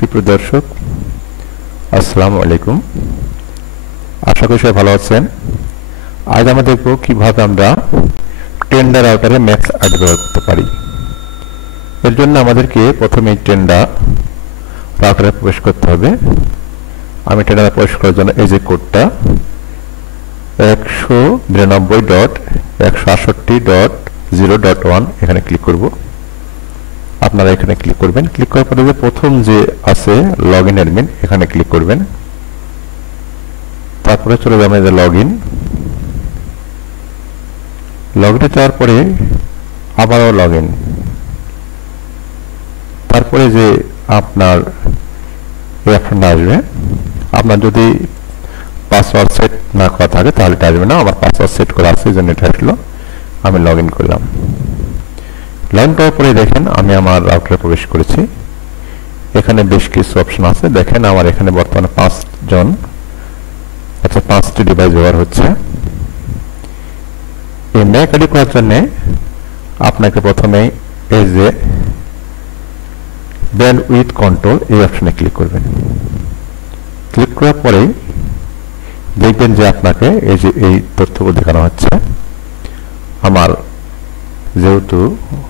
সুপ্রিয় দর্শক, আসসালামু আলাইকুম। আশা করি সবাই ভালো আছেন। আজ আমরা দেখব কিভাবে আমরা টেন্ডার রাউটারে ম্যাক্স আইডি ব্যবহার করতে পারি। এর জন্য আমাদেরকে প্রথমে টেন্ডার রাউটারে প্রবেশ করতে হবে। আমি টেন্ডারে প্রবেশ করার জন্য এই যে কোডটা 192.168.0.1 এখানে ক্লিক করব। আপনারা এখানে ক্লিক করবেন। ক্লিক করার পরে যে প্রথম যে আছে লগইন অ্যাডমিন এখানে ক্লিক করবেন। তারপরে চলে যাবেন যে লগইনে যাওয়ার পরে আবারও লগইন, তারপরে যে আপনার এই অপশনটা আসবে। আপনার যদি পাসওয়ার্ড সেট না করা থাকে তাহলে এটা আসবে না। আমার পাসওয়ার্ড সেট করা আছে, এই জন্য এটা আসলো। আমি লগইন করলাম। লগইন করার পরে দেখেন আমি আমার রাউটারে প্রবেশ করেছি। এখানে বেশ কিছু অপশন আছে। দেখেন আমার এখানে বর্তমানে 5টি ডিভাইস ব্যবহার হচ্ছে। এই ম্যাক আইডি করার জন্য আপনাকে প্রথমে এই যে ব্যান্ডউইথ কন্ট্রোল এই অপশনে ক্লিক করবেন। ক্লিক করার পরেই দেখবেন যে আপনাকে এই যে এই তথ্যগুলো দেখানো হচ্ছে। আমার যেহেতু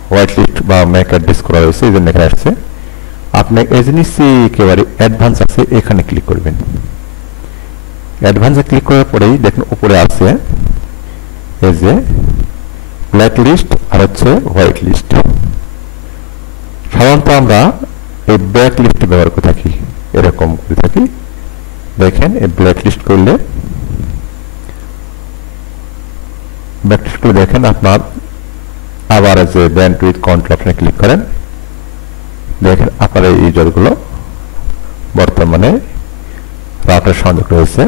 হোয়াইট লিস্ট বা ম্যাক অ্যাড্রেস করা হয়েছে এই জন্য এখানে আসছে। আপনি এজেন্সি একেবারে অ্যাডভান্স আছে এখানে ক্লিক করবেন। অ্যাডভান্সে ক্লিক করার পরেই দেখুন উপরে আছে এই যে ব্ল্যাক লিস্ট আর হচ্ছে হোয়াইট লিস্ট। সাধারণত আমরা এই ব্ল্যাক লিস্ট ব্যবহার করে থাকি, এরকম করে থাকি। দেখেন এই ব্ল্যাক লিস্ট করলে দেখেন আপনার আবার যে ব্যান্ডউইথ কন্ট্রোল অপশনে ক্লিক করেন। দেখেন আপনার এই ইউজারগুলো বর্তমানে রাউটার সংযোগ রয়েছে।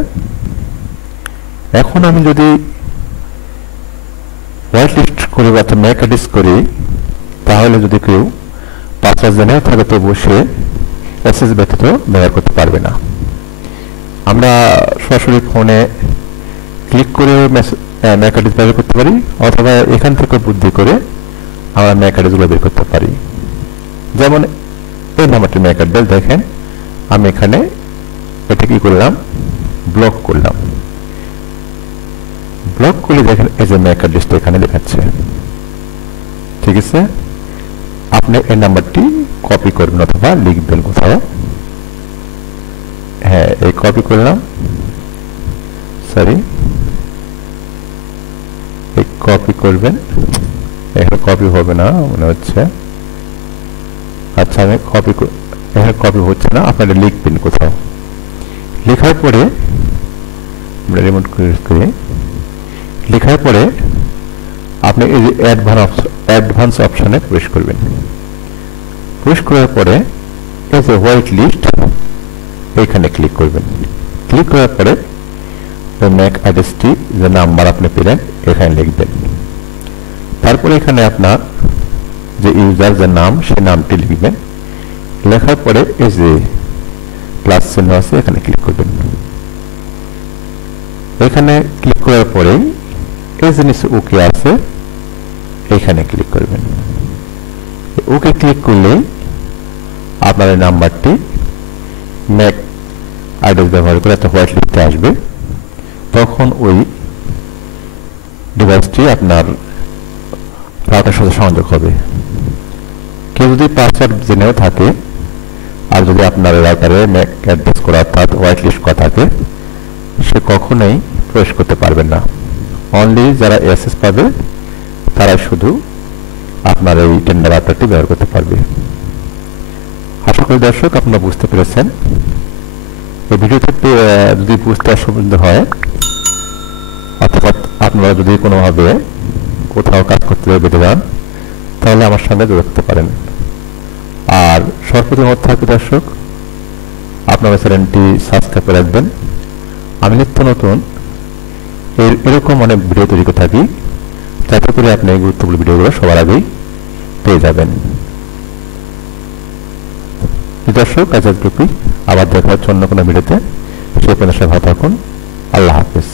এখন আমি যদি হোয়াইট লিস্ট করি বা ম্যাক অ্যাড্রেস করি, তাহলে যদি কেউ পাসওয়ার্ড জেনে থাকে তবু সে অ্যাক্সেস ব্যতীত ব্যবহার করতে পারবে না। আমরা সরাসরি ফোনে ক্লিক করে ম্যাক অ্যাড্রেস ব্যবহার করতে পারি, অথবা এখান থেকে বুদ্ধি করে আমরা ম্যাক অ্যাড্রেসগুলো বের করতে পারি। যেমন এই নাম্বারটি ম্যাক অ্যাড্রেস দেখেন আমি এখানে এটা কি করলাম, ব্লক করলাম। ব্লক করলে দেখেন এই যে ম্যাক অ্যাড্রেসটা এখানে দেখাচ্ছে। ঠিক আছে, আপনি এই নাম্বারটি কপি করবেন অথবা লিখবেন কোথাও। হ্যাঁ, এই কপি করলাম, সরি এই কপি করবেন। এখানে কপি হবে না মনে হচ্ছে। আচ্ছা, আমি এখানে কপি হচ্ছে না, আপনারা লিখবেন কোথাও। লেখার পরে আমরা রিমোট করে লেখার পরে আপনি এই যে অ্যাডভান্স অপশনে প্রবেশ করবেন। প্রবেশ করার পরে এই যে হোয়াইট লিস্ট এখানে ক্লিক করবেন। ক্লিক করার পরে ওই ম্যাক অ্যাড্রেসটি যে নাম্বার আপনি পেলেন এখানে লিখবেন। তারপরে এখানে আপনার যে ইউজার যে নাম সেই নামটি লিখবেন। লেখার পরে এই যে প্লাস চিহ্ন আছে এখানে ক্লিক করবেন। এখানে ক্লিক করার পরে এই জিনিস ওকে আছে এখানে ক্লিক করবেন। ওকে ক্লিক করলে আপনার এই নাম্বারটি ম্যাক অ্যাড্রেস ব্যবহার করে একটা হোয়াইট লিস্টে আসবে। তখন ওই ডিভাইসটি আপনার রাউটারের সাথে সংযোগ হবে। কেউ যদি পাসওয়ার্ড জেনেও থাকে আর যদি আপনার রাউটারে ম্যাক অ্যাড্রেস করা অর্থাৎ হোয়াইট লিস্ট করা থাকে, সে কখনোই প্রবেশ করতে পারবেন না। অনলি যারা অ্যাক্সেস পাবে তারা শুধু আপনার এই টেন্ডার রাউটারটি ব্যবহার করতে পারবে। আশা করি দর্শক আপনারা বুঝতে পেরেছেন। এই ভিডিওতে যদি বুঝতে অসুবিধা হয় অথবা আপনারা যদি কোনোভাবে কোথাও কাজ করতে বেঁধে যান তাহলে আমার সঙ্গে যোগাযোগ করতে পারেন। আর সর্বপ্রথম থাকবে দর্শক আপনারা চ্যানেলটি সাবস্ক্রাইব করে রাখবেন। আমি নিত্য নতুন এরকম অনেক ভিডিও তৈরি করে থাকি, যাতে করে আপনি এই গুরুত্বপূর্ণ ভিডিওগুলো সবার আগেই পেয়ে যাবেন। দর্শক আজ এতটুকুই, আবার দেখা হচ্ছে অন্য কোনো ভিডিওতে। সে পর্যন্ত ভালো থাকুন। আল্লাহ হাফেজ।